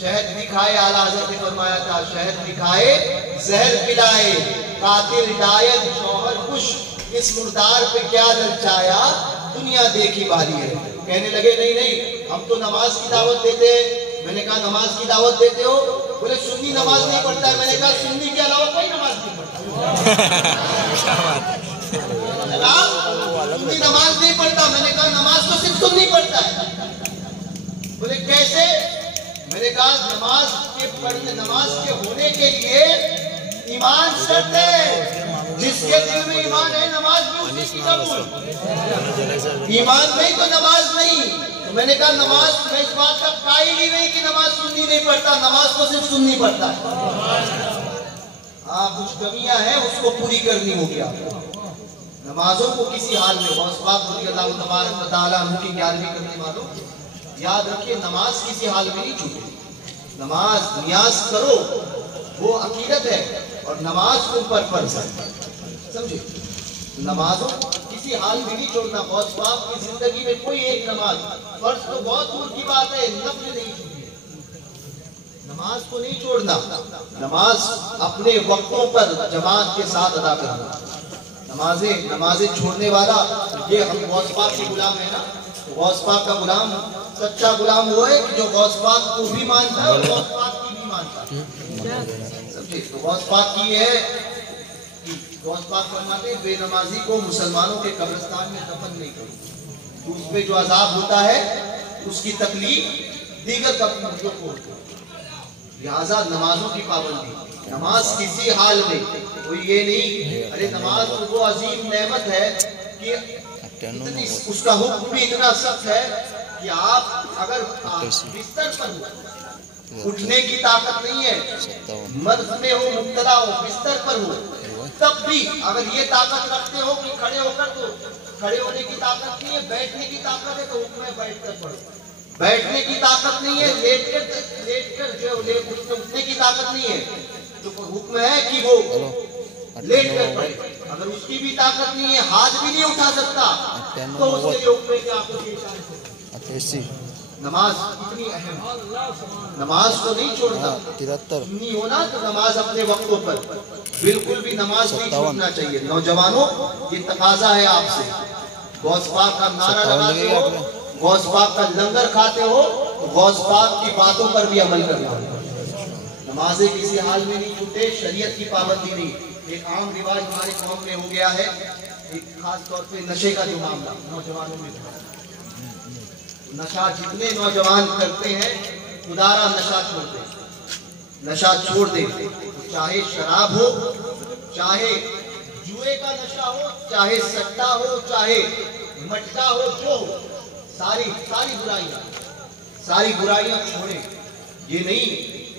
شہد بھی کھائے، اعلیٰ حضرت نے فرمایا تھا شہد بھی کھائے زہر پلائے، قاتل ہدایت شوہر کش، اس مردار پہ کیا للچایا، دنیا دیکھی باری ہے. کہنے لگے نہیں نہیں ہم تو نماز کی دعوت دیتے ہیں. میں نے کہا نماز کی دعوت دیتے ہو؟ بولے سنی نماز نہیں پڑھتا ہے. میں نے کہا سنی کے علاوہ کوئی نماز نہیں پڑھتا. سنی نماز نہیں پڑھتا. میں نے کہا نماز تو صرف سنی پڑھتا ہے. بولے کیسے؟ میں نے کہا نماز کے پڑھنے، نماز کے ہونے کے لیے ایمان شرط ہے. جس کے دل میں ایمان ہے نماز بھی اسی کی قبول. ایمان نہیں تو نماز نہیں. تو میں نے کہا نماز، میں اس بات کا قائل ہی نہیں کہ نماز سنی نہیں پڑھتا، نماز تو صرف سنی پڑھتا ہے. ہاں کچھ کمیاں ہیں اس کو پوری کرنی ہوگی آپ کو. نمازوں کو کسی حال میں غوث پاک رضی اللہ تبارک و تعالیٰ عنہ کی گیارہویں کرنے والوں یاد رکھیے نماز کسی حال میں نہیں چھوٹے. نماز نیاز کرو وہ عقیدت ہے، اور نماز تم پر فرض ہے. سمجھے؟ نمازوں کسی حال میں نہیں چھوڑنا. غوث پاک کی زندگی میں کوئی ایک نماز، فرض تو بہت دور کی بات ہے، نفل نہیں چھوڑی. نماز کو نہیں چھوڑنا. نماز اپنے وقتوں پر جماعت کے ساتھ ادا کرنا. نمازیں چھوڑنے والا، یہ ہم غوث پاک کے غلام ہیں نا. غوث پاک کا غلام سچا غلام وہ ہے جو غوث پاک کو بھی مانتا ہے اور غوث پاک کی بھی مانتا ہے. سمجھے؟ تو غوث پاک کی ہے کہ غوث پاک فرماتے ہیں بے نمازی کو مسلمانوں کے قبرستان میں دفن نہیں کرو، تو اس پہ جو عذاب ہوتا ہے اس کی تکلیف دیگر قبروں کو ہوتی ہے. لہٰذا نمازوں کی پابندی. نماز کسی حال میں کوئی یہ نہیں، ارے نماز وہ عظیم نعمت ہے کہ اس کا حکم بھی اتنا سخت ہے کہ آپ اگر بستر پر ہو، اٹھنے کی طاقت نہیں ہے، مرض میں ہو، مبتلا ہو، بستر پر ہو، تب بھی اگر یہ طاقت رکھتے ہو کہ کھڑے ہو کر، تو کھڑے ہونے کی طاقت نہیں ہے، بیٹھنے کی طاقت ہے تو حکم ہے بیٹھ کر پڑھو. بیٹھنے کی طاقت نہیں ہے، لیٹ کر جو اٹھنے کی طاقت نہیں ہے تو حکم ہے کہ وہ لیٹ کر پڑھے. اگر اس کی بھی طاقت نہیں ہے، ہاتھ بھی نہیں اٹھا سکتا، تو اس کے لیے حکم ہے کہ آپ کو نماز اتنی اہم. نماز کو نہیں چھوڑنا. نہیں ہونا تو نماز اپنے وقتوں پر، بالکل بھی نماز نہیں چھوڑنا چاہیے. نوجوانوں یہ تقاضا ہے آپ سے. غوث پاک کا نعرہ لگاتے ہو، غوث پاک کا لنگر کھاتے ہو، تو غوث پاک کی باتوں پر بھی عمل کرنا ہوگا. نمازیں کسی حال میں نہیں چھوٹے. شریعت کی پابندی نہیں. ایک عام رواج ہمارے قوم میں ہو گیا ہے، ایک خاص طور پہ نشے کا جو معاملہ نوجوانوں میں، نشہ جتنے نوجوان کرتے ہیں خدارا نشہ چھوڑتے ہیں. نشہ چھوڑ دیں، چاہے شراب ہو، چاہے جوئے کا نشہ ہو، چاہے سٹا ہو، چاہے مٹکا ہو، جو ہو، ساری برائیاں چھوڑیں. یہ نہیں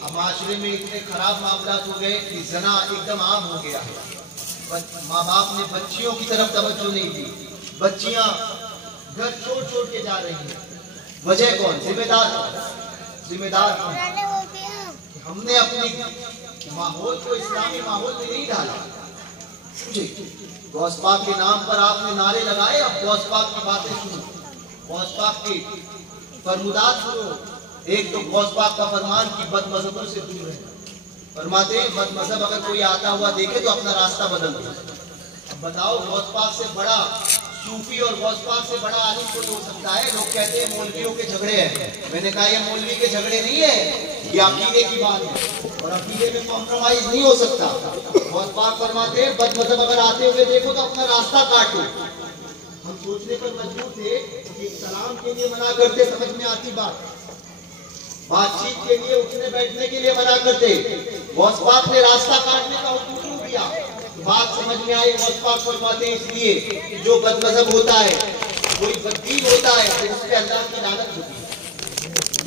اب معاشرے میں اتنے خراب معاملات ہو گئے کہ زنا ایک دم عام ہو گیا ہے. ماں باپ نے بچیوں کی طرف توجہ نہیں دی، بچیاں گھر چھوڑ کے جا رہی ہیں. وجہ کون؟ ذمہ دار ہم نے اپنی ماحول کو اسلامی ماحول میں نہیں ڈالا. غوث پاک کے نام پر آپ نے نعرے لگائے، اب غوث پاک کی باتیں سنو، غوث پاک کی فرمودات سنو. ایک تو غوث پاک کا فرمان کی بد مذہبوں سے دور رہنا. فرماتے ہیں بد مذہب اگر کوئی آتا ہوا دیکھے تو اپنا راستہ بدل دو. اب بتاؤ غوث پاک سے بڑا صوفی اور غوث پاک سے بڑا عالم کوئی ہو سکتا ہے؟ لوگ کہتے ہیں مولویوں کے جھگڑے ہیں. میں نے کہا یہ مولوی کے جھگڑے نہیں ہیں، یہ عقیدے کی بات ہے، اور عقیدے میں کمپرومائز نہیں ہو سکتا. غوث پاک فرماتے ہیں بد مذہب اگر آتے ہوئے دیکھو تو اپنا راستہ کاٹو. ہم سوچنے پر مجبور تھے کہ سلام کے لیے منع کرتے، سمجھ میں آتی بات چیت کے لیے اٹھنے بیٹھنے کے لیے منع کرتے. غوث پاک نے راستہ کاٹنے کا حکم کیوں دیا؟ بات سمجھ میں آئی. غوث پاک فرماتے ہیں اس لیے کہ جو بد مذہب ہوتا ہے، کوئی بددین ہوتا ہے، تو اس پہ اللہ کی لعنت ہوتی ہے.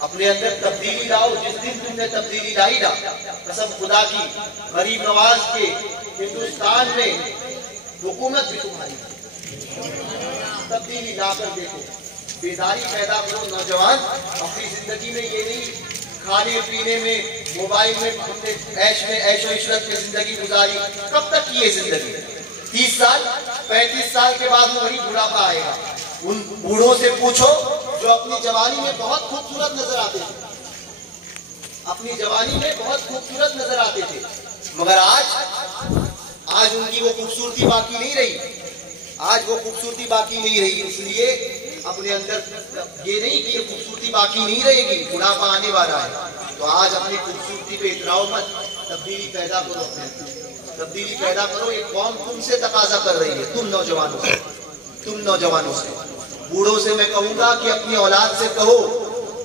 اپنے اندر تبدیلی لاؤ. جس دن تم نے تبدیلی لائی نا، قسم خدا کی غریب نواز کے ہندوستان میں حکومت بھی تمہاری. تبدیلی لا کر دیکھو، بیداری پیدا کرو. نوجوان اپنی زندگی میں یہ نہیں کھانے پینے میں، موبائل میں، عیش و عشرت میں زندگی گزاری. کب تک کی یہ زندگی؟ 30 سال 35 سال کے بعد وہی بڑھاپا آئے گا. ان بوڑھوں سے پوچھو جو اپنی جوانی میں بہت خوبصورت نظر آتے تھے، اپنی جوانی میں بہت خوبصورت نظر آتے تھے، مگر آج ان کی وہ خوبصورتی باقی نہیں رہی. آج وہ خوبصورتی باقی نہیں رہی. اس لیے اپنے اندر یہ نہیں کہ یہ خوبصورتی باقی نہیں رہے گی، بڑھاپا آنے والا ہے. تو آج اپنی خوبصورتی پہ اتراؤ مت، تبدیلی پیدا کرو. تبدیلی پیدا کرو. یہ قوم تم سے تقاضا کر رہی ہے، تم نوجوانوں سے. بوڑھوں سے میں کہوں گا کہ اپنی اولاد سے کہو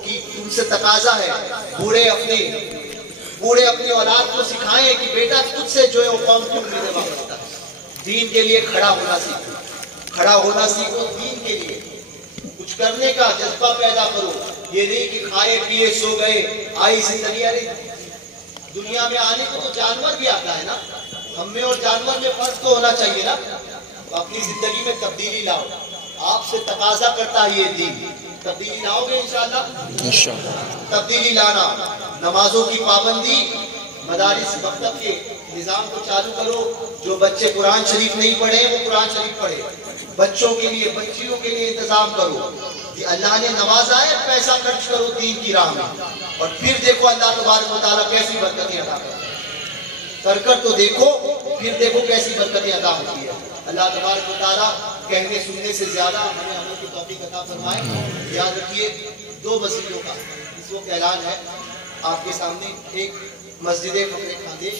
کہ تم سے تقاضا ہے. بوڑھے اپنی اولاد کو سکھائیں کہ بیٹا تجھ سے جو ہے وہ قوم کی امیدیں مانگتا ہے. دین کے لیے کھڑا ہونا سیکھو. دین کے لیے کچھ کرنے کا جذبہ پیدا کرو. یہ نہیں کہ کھائے پیے سو گئے آئی زندگی. ارے دنیا میں آنے کو تو جانور بھی آتا ہے نا. ہم میں اور جانور میں فرق تو ہونا چاہیے نا. تو اپنی زندگی میں تبدیلی لاؤ. آپ سے تقاضا کرتا ہے یہ دین. تبدیلی لاؤ گے انشاءاللہ. تبدیلی لانا، نمازوں کی پابندی، مدارس مکتب کے نظام کو چالو کرو. جو بچے قرآن شریف نہیں پڑھے وہ قرآن شریف پڑھے. بچوں کے لیے بچیوں کے لیے انتظام کرو. اللہ نے نوازا ہے، پیسہ خرچ کرو دین کی راہ میں، اور پھر دیکھو اللہ تبارک و تعالیٰ کیسی برکتیں عطا کر کر تو دیکھو، پھر دیکھو کیسی برکتیں عطا ہوتی ہے. اللہ تبارک و تعالیٰ کہنے سننے سے زیادہ ہمیں عمل کی توفیق عطا فرمائے. یاد رکھیے 2 مسجدوں کا اس وقت اعلان ہے آپ کے سامنے. ایک مسجد فخر خاندیش،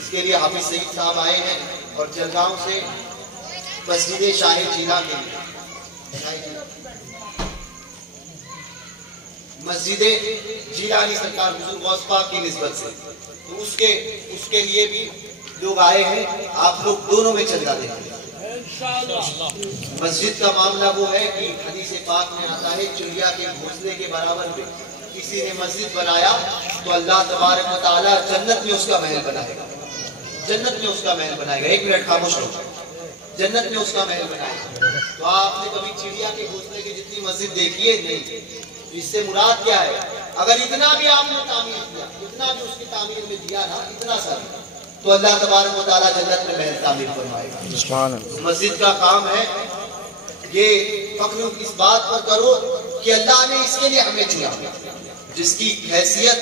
اس کے لیے حافظ سعید صاحب آئے ہیں، اور جلگاؤں سے مسجد شاہ جیلا کے لیے مسجد جیلانی سرکار حضور غوث پاک کی نسبت سے، تو اس کے لیے بھی لوگ آئے ہیں. آپ لوگ دونوں میں چندہ دیں. مسجد کا معاملہ وہ ہے کہ حدیث پاک میں آتا ہے چڑیا کے گھونسلے کے برابر میں کسی نے مسجد بنایا تو اللہ تبارک و تعالیٰ جنت میں اس کا محل بنائے گا. جنت میں اس کا محل بنائے گا. 1 منٹ خاموش رہو. جنت میں اس کا محل بنائے گا. تو آپ نے کبھی چڑیا کے گھونسلے کی جتنی مسجد دیکھی ہے؟ نہیں. اس سے مراد کیا ہے؟ اگر اتنا بھی آپ نے تعمیر کیا، اتنا بھی اس کی تعمیر میں دیا نا، اتنا سا، تو اللہ تبارک و تعالیٰ جنت میں محل تعمیر فرمائے گا. مسجد کا کام ہے یہ فخر اس بات پر کرو کہ اللہ نے اس کے لیے ہمیں چنا. جس کی حیثیت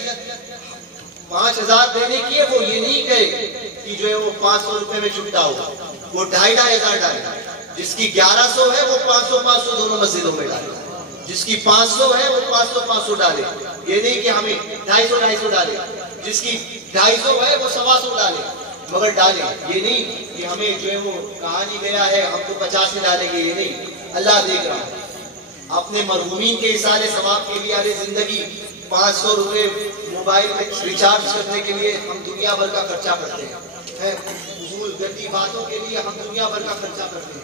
5000 دینے کی ہے وہ یہ نہیں کہے کہ جو ہے وہ 500 روپے میں چھٹا ہوگا، وہ 2500 ڈالے. جس کی 1100 ہے وہ 500 دونوں مسجدوں میں ڈالے. جس کی 500 ہے وہ 500 ڈالے. یہ نہیں کہ ہمیں 250 ڈالے. جس کی 250 ہے وہ 125 ڈالے، مگر ڈالے. یہ نہیں کہ ہمیں جو ہے وہ کہانی گیا ہے ہم تو 50 ہی ڈالیں گے. یہ نہیں. اللہ دیکھ رہا ہے. اپنے مرحومین کے اصالے ثواب کے لیے ارے زندگی 500 روپے موبائل میں ریچارج کرنے کے لیے ہم دنیا بھر کا خرچہ کرتے ہیں. فضول گندی باتوں کے لیے ہم دنیا بھر کا خرچہ کرتے ہیں،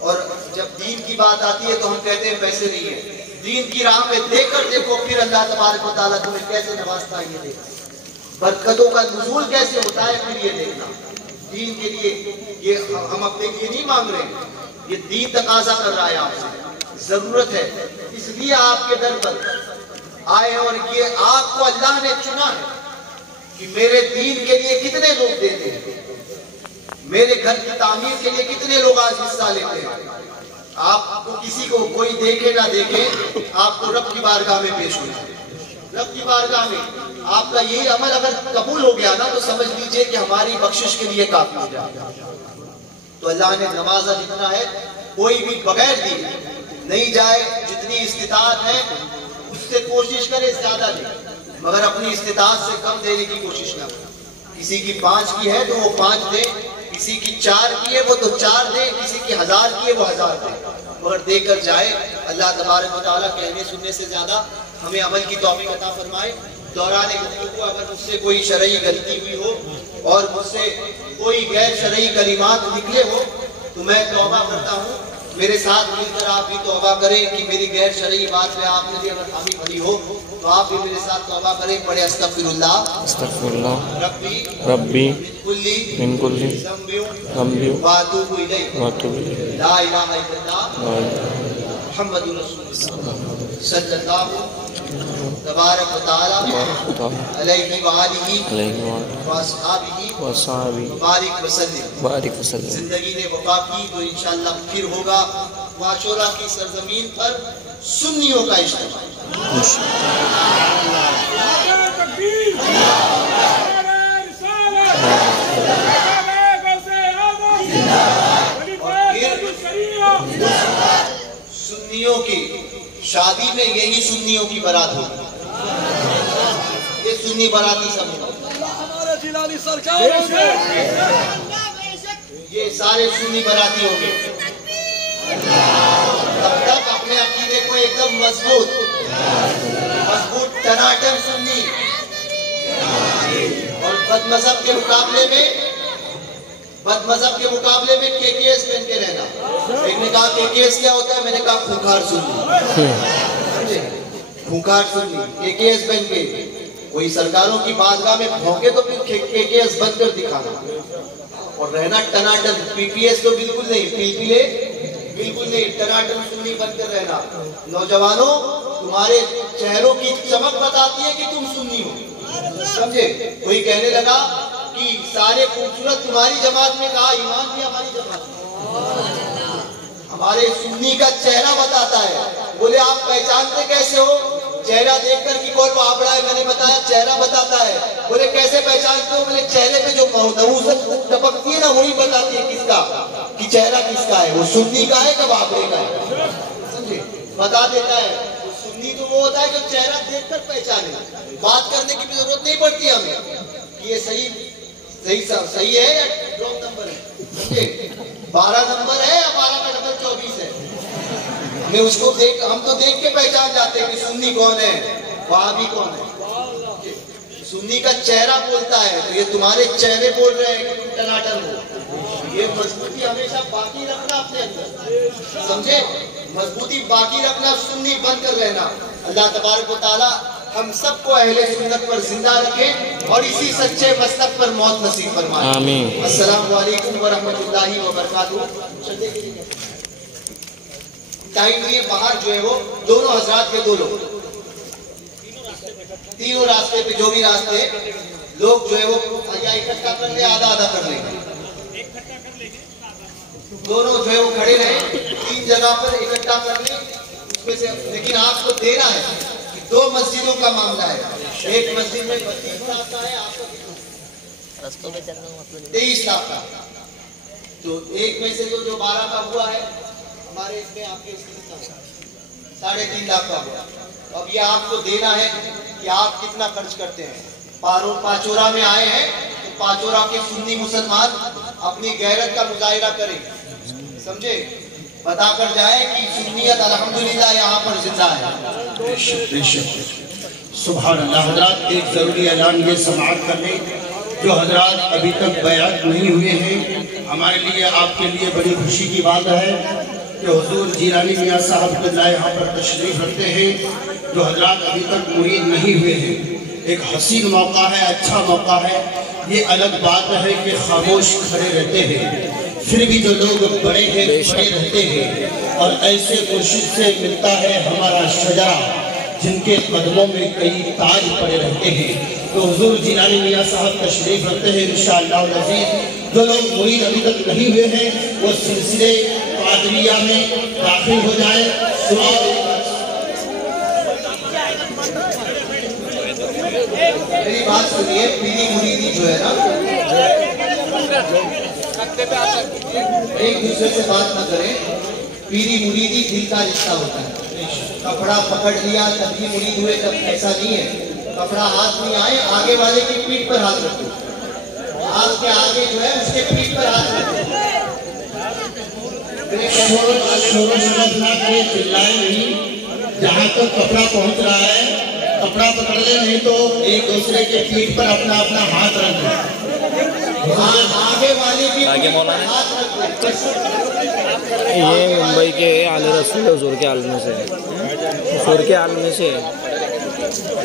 اور جب دین کی بات آتی ہے تو ہم کہتے ہیں پیسے نہیں ہے. دین کی راہ میں دے کر دیکھو پھر اللہ تبارک و تعالیٰ تمہیں کیسے نوازتا ہے. یہ دیکھنا برکتوں کا نزول کیسے ہوتا ہے، پھر یہ دیکھنا. دین کے لیے یہ ہم اپنے لیے نہیں مانگ رہے ہیں، یہ دین تقاضا کر رہا ہے آپ سے. ضرورت ہے، اس لیے آپ کے در پر آئے، اور یہ آپ کو اللہ نے چنا ہے کہ میرے دین کے لیے کتنے لوگ دیتے ہیں، میرے گھر کی تعمیر کے لیے کتنے لوگ آج حصہ لیتے ہیں. آپ کو کسی کو کوئی دیکھے نہ دیکھے، آپ کو رب کی بارگاہ میں پیش ہونا ہے. رب کی بارگاہ میں آپ کا یہی عمل اگر قبول ہو گیا نا تو سمجھ لیجئے کہ ہماری بخشش کے لیے کافی ہو جائے گا. تو اللہ نے نوازا جتنا ہے، کوئی بھی بغیر دی نہیں جائے. جتنی استطاعت ہے اس سے کوشش کرے زیادہ دے، مگر اپنی استطاعت سے کم دینے کی کوشش نہ کرے. کسی کی 5 کی ہے تو وہ 5 دے، کسی کی 4 کی ہے وہ تو 4 دے، کسی کی 1000 کی ہے وہ 1000 دے، مگر دے کر جائے. اللہ تبارک و تعالیٰ کہنے سننے سے زیادہ ہمیں عمل کی توفیق عطا فرمائے. دوران گفتگو اگر مجھ سے کوئی شرعی غلطی ہوئی ہو اور مجھ سے کوئی غیر شرعی کلمات نکلے ہو تو میں توبہ کرتا ہوں. میرے ساتھ مل کر آپ بھی توبہ کریں کہ میری غیر شرعی بات پہ آپ نے اگر حامی بھری ہو تو آپ بھی میرے ساتھ توبہ کریں، پڑھیں استغفراللہ استغفراللہ ربی ربی کلی من کل ذنب واتوب الیہ واتوب الیہ لا الہ الا اللہ محمد رسول اللہ صلی اللہ تبارک و تعالی علیہ وآلہ واصحابہ بارک وسلم۔ زندگی نے وفا کی تو انشاءاللہ پھر ہوگا عاشورہ کی سرزمین پر سنیوں کا اجتماع۔ سنیوں کی شادی میں یہی سنیوں کی بارات ہوگی، یہ سنی باراتی سب یہ سارے سنی باراتی ہوں گے۔ تب تک اپنے عقیدے کو ایک دم مضبوط ٹناٹن سنی اور بد مذہب کے مقابلے میں کے ایس پہن کے رہنا۔ ایک نے کہا کے ایس کیا ہوتا ہے، میں نے کہا خونخوار سنی، خونخوار سنی کے ایس پہن کے کوئی سرکاروں کی بارگاہ میں بھونکے تو پھر کے ایس بن کر دکھانا، اور رہنا ٹناٹن پی پی ایس تو بالکل نہیں، پلپلے بالکل نہیں، ٹناٹن سنی بن کر رہنا۔ نوجوانوں تمہارے چہروں کی چمک بتاتی ہے کہ تم سنی ہو، سمجھے؟ کوئی کہنے لگا کہ سارے خوبصورت تمہاری جماعت میں، کہا ایمان بھی ہماری جماعت میں، ہمارے سنی کا چہرہ بتاتا ہے۔ بولے آپ پہچانتے کیسے ہو؟ چہرہ دیکھ کر کہ کون بابڑا ہے، میں نے بتایا چہرہ بتاتا ہے۔ بولے کیسے پہچانتے ہو؟ بولے چہرے پہ جو نحوست ٹپکتی ہے نا وہی بتاتی ہے کس کا، کہ چہرہ کس کا ہے، وہ سنی کا ہے کہ بابڑے کا ہے، سمجھے؟ بتا دیتا ہے۔ سنی تو وہ ہوتا ہے جو چہرہ دیکھ کر پہچانے، بات کرنے کی بھی ضرورت نہیں پڑتی ہمیں کہ یہ صحیح ہے یا ڈراپ نمبر ہے، سمجھے؟ 12 نمبر ہے یا 12 کا ڈبل 24 ہے، ہمیں اس کو ہم تو دیکھ کے پہچان جاتے ہیں کہ سنی کون ہے، وہابی کون ہے۔ سنی کا چہرہ بولتا ہے، تو یہ تمہارے چہرے بول رہے ہیں کہ تم ٹناٹن ہو۔ یہ مضبوطی ہمیشہ باقی رکھنا اپنے اندر، سمجھے؟ مضبوطی باقی رکھنا، سنی بن کر رہنا۔ اللہ تبارک و تعالی ہم سب کو اہل سنت پر زندہ رکھے اور اسی سچے مسلک پر موت نصیب فرمائے۔ آمین۔ السلام علیکم ورحمۃ اللہ وبرکاتہ۔ ٹائم لیے باہر جو ہے وہ دونوں حضرات کے دو لوگ، تینوں راستے پہ جو بھی راستے لوگ جو ہے وہ یا اکٹھا کر لیں، آدھا آدھا کر لیں، دونوں جو ہے وہ کھڑے رہیں، 3 جگہ پر اکٹھا کر لیں اس میں سے۔ لیکن آپ کو دینا ہے، 2 مسجدوں کا معاملہ ہے، ایک مسجد میں 32 لاکھ کا ہے، آپ کا 23 لاکھ کا، تو ایک میں سے جو 12 کا ہوا ہے ہمارے اس میں، آپ کے 3.5 لاکھ کا ہوا۔ اب یہ آپ کو دینا ہے کہ آپ کتنا خرچ کرتے ہیں۔ پاچورا میں آئے ہیں تو پاچورا کے سنی مسلمان اپنی غیرت کا مظاہرہ کریں، سمجھے؟ بتا کر جائے کہ سنیت الحمدللہ یہاں پر زندہ ہے۔ سبحان اللہ۔ حضرات ایک ضروری اعلان یہ سماعت کر لیں، جو حضرات ابھی تک بیعت نہیں ہوئے ہیں، ہمارے لیے آپ کے لیے بڑی خوشی کی بات ہے کہ حضور جیلانی میاں صاحب قبلہ یہاں پر تشریف رکھتے ہیں۔ جو حضرات ابھی تک مرید نہیں ہوئے ہیں، ایک حسین موقع ہے، اچھا موقع ہے۔ یہ الگ بات ہے کہ خاموش کھڑے رہتے ہیں، پھر بھی جو لوگ بڑے ہیں بڑے رہتے ہیں، اور ایسے مرشد سے ملتا ہے ہمارا شجاع جن کے قدموں میں کئی تاج پڑے رہتے ہیں۔ تو حضور جیلانی میاں صاحب تشریف رکھتے ہیں، انشاءاللہ العزیز جو لوگ مرید ابھی تک نہیں ہوئے ہیں وہ سلسلے قادریہ میں داخل ہو جائیں۔ میری بات سنیے، پیری مریدی جو ہے نا، ایک دوسرے سے بات نہ کریں۔ پیری مریدی دل کا رشتہ ہوتا ہے۔ کپڑا پکڑ لیا تب بھی مرید ہوئے، تب ایسا نہیں ہے۔ کپڑا ہاتھ میں آئے، آگے والے کی پیٹھ پر ہاتھ رکھو، ہاتھ کے آگے جو ہے اس کے پیٹھ پر ہاتھ رکھو۔ شور و شرط نہ کرے، چلائے نہیں۔ جہاں تک کپڑا پہنچ رہا ہے کپڑا پکڑ لے، نہیں تو ایک دوسرے کے پیٹھ پر اپنا اپنا ہاتھ رکھ دیں۔ آگے والے کی آگے مولا ہے۔ ہاتھ رکھو۔ یہ ممبئی کے عالی رسول حضور کے عالم سے ہے، حضور کے عالم سے ہے۔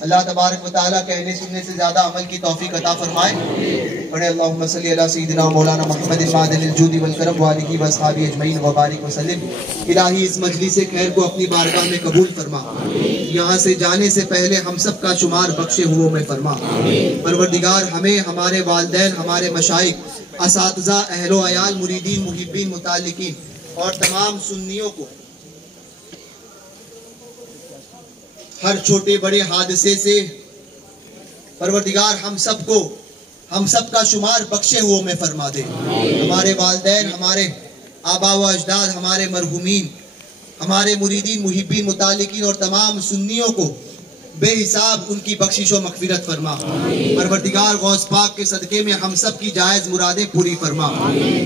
اللہ تبارک و تعالیٰ کہنے سننے سے زیادہ عمل کی توفیق عطا فرمائے۔ پڑھے اللہم صلی علی سیدنا مولانا محمد معدن الجود والکرم وآلہ واصحابہ اجمعین وبارک وسلم۔ الہی اس مجلس خیر کو اپنی بارگاہ میں قبول فرما، یہاں سے جانے سے پہلے ہم سب کا شمار بخشے ہوئے میں فرما۔ پروردگار ہمیں، ہمارے والدین، ہمارے مشائخ، اساتذہ، اہل و عیال، مریدین، محبین، متعلقین اور تمام سنیوں کو ہر چھوٹے بڑے حادثے سے پروردگار ہم سب کا شمار بخشے ہوئے میں فرما دے۔ ہمارے والدین، ہمارے آبا و اجداد، ہمارے مرحومین، ہمارے مریدین، محبین، متعلقین اور تمام سنیوں کو بے حساب ان کی بخشش و مغفرت فرما۔ پروردگار غوث پاک کے صدقے میں ہم سب کی جائز مرادیں پوری فرما،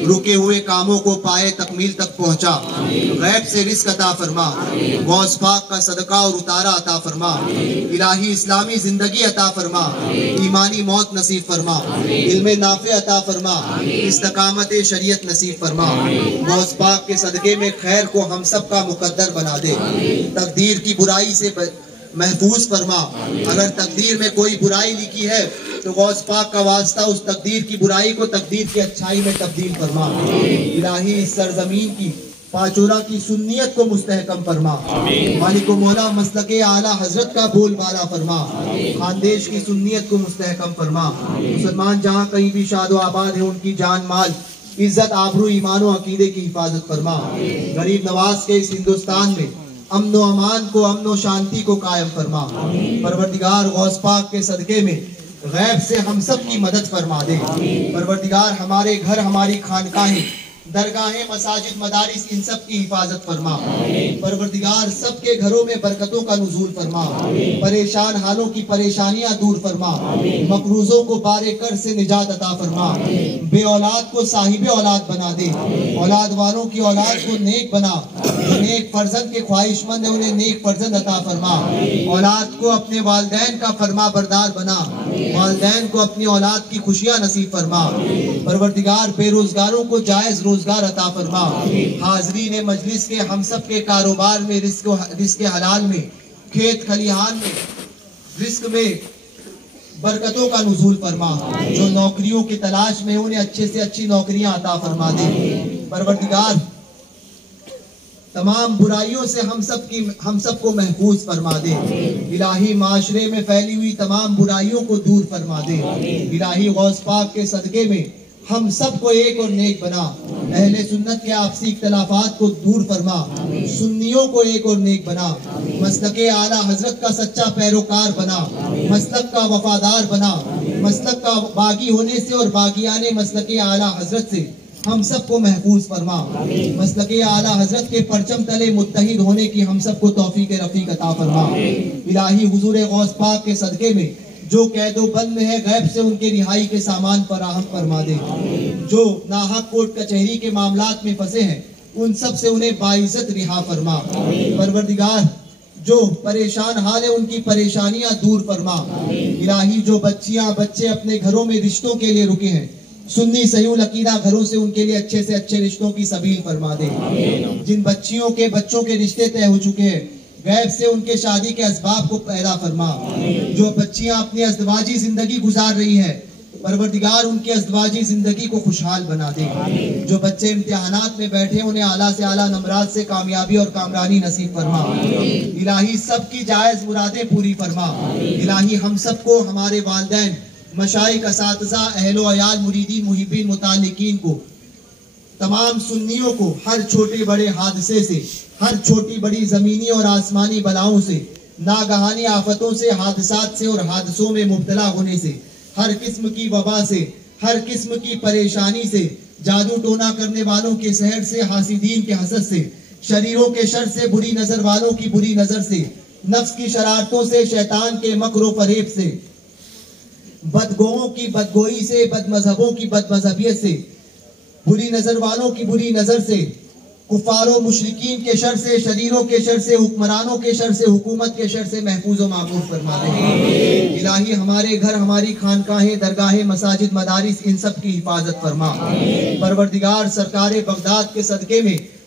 رکے ہوئے کاموں کو پائے تکمیل تک پہنچا، غیب سے رزق عطا فرما، غوث پاک کا صدقہ اور اتارا عطا فرما، الہی اسلامی زندگی عطا فرما، ایمانی موت نصیب فرما، علم نافع عطا فرما، استقامت شریعت نصیب فرما۔ غوث پاک کے صدقے میں خیر کو ہم سب کا مقدر بنا دے، تقدیر کی برائی سے محفوظ فرما۔ اگر تقدیر میں کوئی برائی لکھی ہے تو غوث پاک کا واسطہ اس تقدیر کی برائی کو تقدیر کی اچھائی میں تبدیل فرما۔ الہی اس سرزمین کی پاچورا کی سنیت کو مستحکم فرما، مالک و مولا مسلک اعلیٰ حضرت کا بول بالا فرما، خاندیش کی سنیت کو مستحکم فرما۔ مسلمان جہاں کہیں بھی شاد و آباد ہیں ان کی جان مال عزت آبرو ایمان و عقیدے کی حفاظت فرما۔ غریب نواز کے اس ہندوستان میں امن و امان کو، امن و شانتی کو قائم فرما۔ پروردگار غوث پاک کے صدقے میں غیب سے ہم سب کی مدد فرما دے۔ پروردگار ہمارے گھر، ہماری خانقاہیں، درگاہیں، مساجد، مدارس ان سب کی حفاظت فرما۔ پروردگار سب کے گھروں میں برکتوں کا نزول فرما، پریشان حالوں کی پریشانیاں دور فرما، مقروضوں کو بارے کر سے نجات عطا فرما، بے اولاد کو صاحب اولاد بنا دے، اولاد والوں کی اولاد کو نیک بنا، جو نیک فرزند کے خواہش مند ہیں انہیں نیک فرزند عطا فرما، اولاد کو اپنے والدین کا فرما بردار بنا، والدین کو اپنی اولاد کی خوشیاں نصیب فرما۔ پروردگار بے روزگاروں کو جائز روزگار عطا فرما، حاضرین مجلس کے ہم سب کے کاروبار میں، رزق حلال میں، کھیت کھلیہان میں، رزق میں برکتوں کا نزول فرما، جو نوکریوں کی تلاش میں انہیں اچھے سے اچھی نوکریاں عطا فرما دے۔ پروردگار تمام برائیوں سے ہم سب کو محفوظ فرما دے، الہی معاشرے میں پھیلی ہوئی تمام برائیوں کو دور فرما دے، الہی غوث پاک کے صدقے میں ہم سب کو ایک اور نیک بنا، اہل سنت کے آپسی اختلافات کو دور فرما، سنیوں کو ایک اور نیک بنا، مسلک اعلیٰ حضرت کا سچا پیروکار بنا، مسلک کا وفادار بنا، مسلک کا باغی ہونے سے اور باغیان مسلک اعلیٰ حضرت سے ہم سب کو محفوظ فرما، مسلک اعلیٰ حضرت کے پرچم تلے متحد ہونے کی ہم سب کو توفیق رفیق عطا فرما۔ الہی حضور غوث پاک کے صدقے میں جو قید و بند میں ہے غیب سے ان کے رہائی کے سامان فراہم فرما دے، جو ناحق کورٹ کچہری کے معاملات میں پھنسے ہیں ان سب سے انہیں باعزت رہا فرما۔ پروردگار جو پریشان حال ہے ان کی پریشانیاں دور فرما، الہی جو بچیاں بچے اپنے گھروں میں رشتوں کے لیے رکے ہیں سنی صحیح العقیدہ گھروں سے ان کے لیے اچھے سے اچھے رشتوں کی سبیل فرما دے، جن بچوں کے رشتے طے ہو چکے ہیں غیب سے ان کے شادی کے اسباب کو پیدا فرما، جو بچیاں اپنی ازدواجی زندگی گزار رہی ہے پروردگار ان کی ازدواجی زندگی کو خوشحال بنا دے، جو بچے امتحانات میں بیٹھے انہیں اعلیٰ سے اعلیٰ نمرات سے کامیابی اور کامرانی نصیب فرما، الہی سب کی جائز مرادیں پوری فرما، الہی ہم سب کو، ہمارے والدین، مشائخ، اساتذہ، اہل و عیال، مریدین، محبین، متعلقین کو، تمام سنیوں کو ہر چھوٹے بڑے حادثے سے، ہر چھوٹی بڑی زمینی اور آسمانی بلاؤں سے، ناگہانی آفتوں سے، حادثات سے اور حادثوں میں مبتلا ہونے سے، ہر قسم کی وبا سے، ہر قسم کی پریشانی سے، جادو ٹونا کرنے والوں کے سحر سے، حاسدین کے حسد سے، شریروں کے شر سے، بری نظر والوں کی بری نظر سے، نفس کی شرارتوں سے، شیطان کے مکر و فریب سے، بدگوؤں کی بدگوئی سے، بد مذہبوں کی بد مذہبیت سے، بری نظر والوں کی بری نظر سے، کفار و مشرکین کے شر سے، شریروں کے شر سے، حکمرانوں کے شر سے، حکومت کے شر سے محفوظ و معمور فرما دے۔ الہی ہمارے گھر، ہماری خانقاہیں، درگاہیں، مساجد، مدارس ان سب کی حفاظت فرما۔ پروردگار سرکار بغداد کے صدقے میں